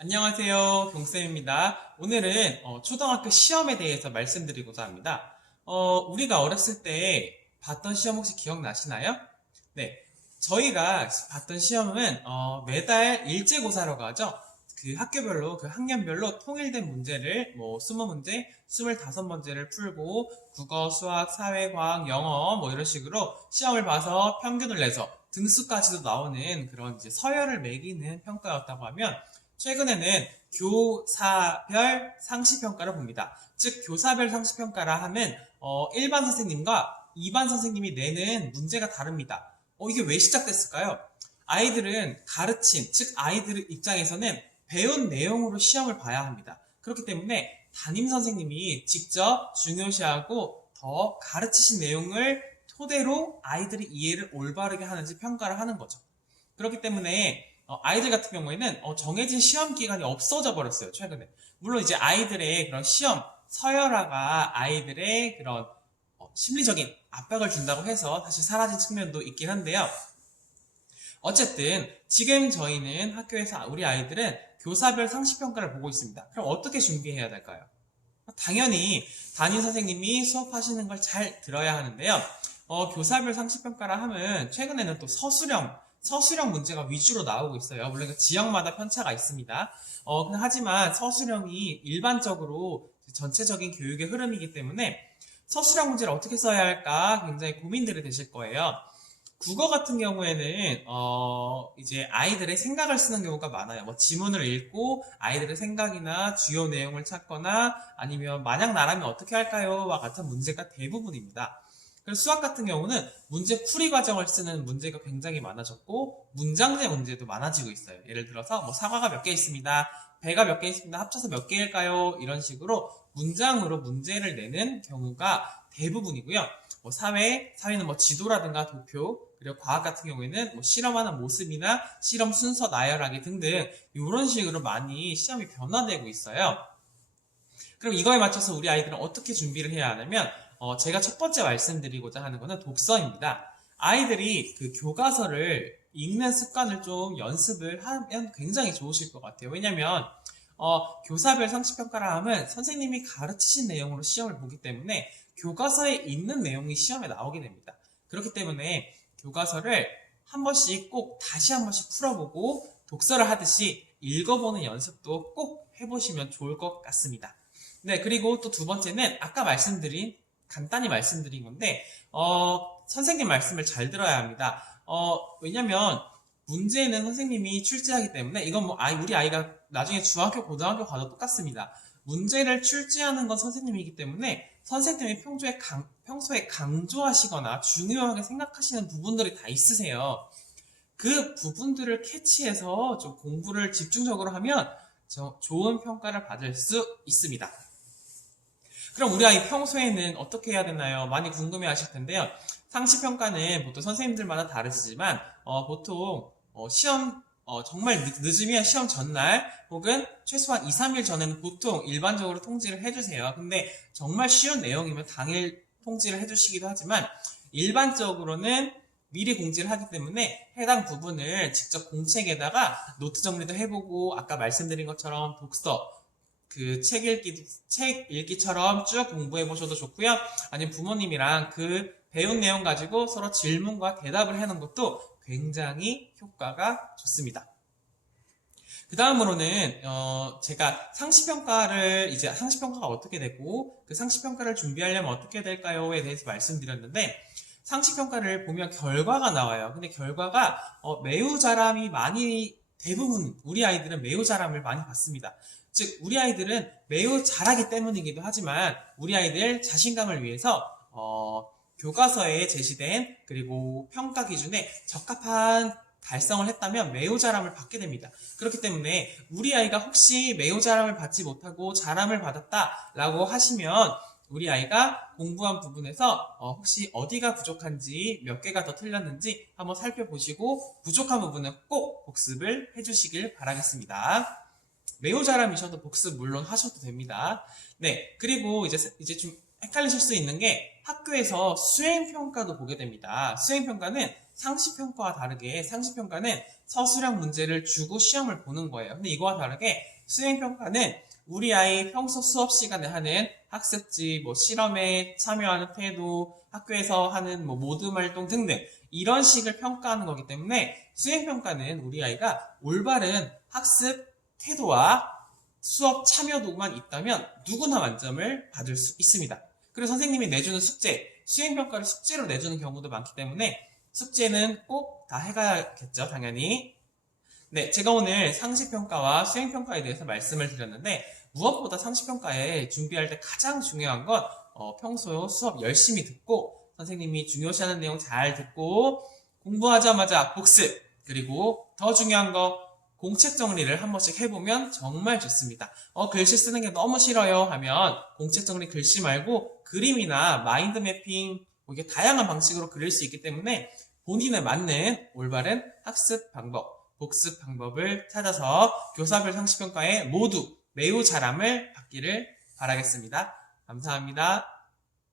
안녕하세요. 경쌤입니다. 오늘은 초등학교 시험에 대해서 말씀드리고자 합니다. 우리가 어렸을 때 봤던 시험 혹시 기억나시나요? 네. 저희가 봤던 시험은 매달 일제고사라고 하죠. 그 학교별로, 그 학년별로 통일된 문제를 뭐 20문제, 25문제를 풀고 국어, 수학, 사회, 과학, 영어 뭐 이런 식으로 시험을 봐서 평균을 내서 등수까지도 나오는 그런 이제 서열을 매기는 평가였다고 하면 최근에는 교사별 상시평가를 봅니다. 즉 교사별 상시평가라 하면 일반 선생님과 2반 선생님이 내는 문제가 다릅니다. 이게 왜 시작됐을까요? 아이들은 가르침, 즉 아이들 입장에서는 배운 내용으로 시험을 봐야 합니다. 그렇기 때문에 담임 선생님이 직접 중요시하고 더 가르치신 내용을 토대로 아이들이 이해를 올바르게 하는지 평가를 하는 거죠. 그렇기 때문에 아이들 같은 경우에는 정해진 시험 기간이 없어져 버렸어요, 최근에. 물론 이제 아이들의 그런 시험 서열화가 아이들의 그런 심리적인 압박을 준다고 해서 사실 사라진 측면도 있긴 한데요. 어쨌든 지금 저희는 학교에서 우리 아이들은 교사별 상시평가를 보고 있습니다. 그럼 어떻게 준비해야 될까요? 당연히 담임 선생님이 수업하시는 걸 잘 들어야 하는데요. 교사별 상시평가라 하면 최근에는 또 서술형 문제가 위주로 나오고 있어요. 물론 지역마다 편차가 있습니다. 하지만 서술형이 일반적으로 전체적인 교육의 흐름이기 때문에 서술형 문제를 어떻게 써야 할까 굉장히 고민들이 되실 거예요. 국어 같은 경우에는 이제 아이들의 생각을 쓰는 경우가 많아요. 뭐 지문을 읽고 아이들의 생각이나 주요 내용을 찾거나 아니면 만약 나라면 어떻게 할까요?와 같은 문제가 대부분입니다. 그래서 수학 같은 경우는 문제 풀이 과정을 쓰는 문제가 굉장히 많아졌고 문장제 문제도 많아지고 있어요. 예를 들어서 뭐 사과가 몇 개 있습니다. 배가 몇 개 있습니다. 합쳐서 몇 개일까요? 이런 식으로 문장으로 문제를 내는 경우가 대부분이고요. 뭐 사회는 뭐 지도라든가 도표, 그리고 과학 같은 경우에는 뭐 실험하는 모습이나 실험 순서 나열하기 등등 이런 식으로 많이 시험이 변화되고 있어요. 그럼 이거에 맞춰서 우리 아이들은 어떻게 준비를 해야 하냐면 제가 첫 번째 말씀드리고자 하는 것은 독서입니다. 아이들이 그 교과서를 읽는 습관을 좀 연습을 하면 굉장히 좋으실 것 같아요. 왜냐면 교사별 상시평가라 하면 선생님이 가르치신 내용으로 시험을 보기 때문에 교과서에 있는 내용이 시험에 나오게 됩니다. 그렇기 때문에 교과서를 한 번씩 꼭 다시 한 번씩 풀어보고 독서를 하듯이 읽어보는 연습도 꼭 해보시면 좋을 것 같습니다. 네, 그리고 또 두 번째는 아까 간단히 말씀드린 건데, 선생님 말씀을 잘 들어야 합니다. 왜냐면, 문제는 선생님이 출제하기 때문에, 이건 뭐, 우리 아이가 나중에 중학교, 고등학교 가도 똑같습니다. 문제를 출제하는 건 선생님이기 때문에, 선생님이 평소에 강조하시거나 중요하게 생각하시는 부분들이 다 있으세요. 그 부분들을 캐치해서 좀 공부를 집중적으로 하면 좋은 평가를 받을 수 있습니다. 그럼 우리 아이 평소에는 어떻게 해야 되나요? 많이 궁금해 하실 텐데요. 상시평가는 보통 선생님들마다 다르시지만, 보통, 시험, 정말 늦으면 시험 전날, 혹은 최소한 2, 3일 전에는 보통 일반적으로 통지를 해주세요. 근데 정말 쉬운 내용이면 당일 통지를 해주시기도 하지만, 일반적으로는 미리 공지를 하기 때문에 해당 부분을 직접 공책에다가 노트 정리도 해보고, 아까 말씀드린 것처럼 독서, 그 책 읽기처럼 쭉 공부해 보셔도 좋고요. 아니면 부모님이랑 그 배운 내용 가지고 서로 질문과 대답을 하는 것도 굉장히 효과가 좋습니다. 그 다음으로는 제가 상시평가가 어떻게 되고 그 상시평가를 준비하려면 어떻게 될까요?에 대해서 말씀드렸는데 상시평가를 보면 결과가 나와요. 근데 결과가 매우 잘함이 대부분 우리 아이들은 매우 잘함을 많이 받습니다. 즉 우리 아이들은 매우 잘하기 때문이기도 하지만 우리 아이들 자신감을 위해서 교과서에 제시된 그리고 평가 기준에 적합한 달성을 했다면 매우 잘함을 받게 됩니다. 그렇기 때문에 우리 아이가 혹시 매우 잘함을 받지 못하고 잘함을 받았다라고 하시면 우리 아이가 공부한 부분에서 혹시 어디가 부족한지 몇 개가 더 틀렸는지 한번 살펴보시고 부족한 부분은 꼭 복습을 해주시길 바라겠습니다. 매우 잘함이셔도 복습 물론 하셔도 됩니다. 네, 그리고 이제 좀 헷갈리실 수 있는 게 학교에서 수행평가도 보게 됩니다. 수행평가는 상시평가와 다르게 상시평가는 서술형 문제를 주고 시험을 보는 거예요. 근데 이거와 다르게 수행평가는 우리 아이 평소 수업 시간에 하는 학습지, 실험에 참여하는 태도, 학교에서 하는 모든 활동 등등 이런 식을 평가하는 거기 때문에 수행평가는 우리 아이가 올바른 학습 태도와 수업 참여도만 있다면 누구나 만점을 받을 수 있습니다. 그리고 선생님이 내주는 숙제, 수행평가를 숙제로 내주는 경우도 많기 때문에 숙제는 꼭 다 해가야겠죠, 당연히. 네, 제가 오늘 상시평가와 수행평가에 대해서 말씀을 드렸는데 무엇보다 상시평가에 준비할 때 가장 중요한 건 평소 수업 열심히 듣고 선생님이 중요시하는 내용 잘 듣고 공부하자마자 복습, 그리고 더 중요한 거 공책 정리를 한 번씩 해보면 정말 좋습니다. 글씨 쓰는 게 너무 싫어요 하면 공책 정리 글씨 말고 그림이나 마인드 매핑 이게 다양한 방식으로 그릴 수 있기 때문에 본인에 맞는 올바른 학습 방법, 복습 방법을 찾아서 교사별 상시평가에 모두 매우 잘함을 받기를 바라겠습니다. 감사합니다.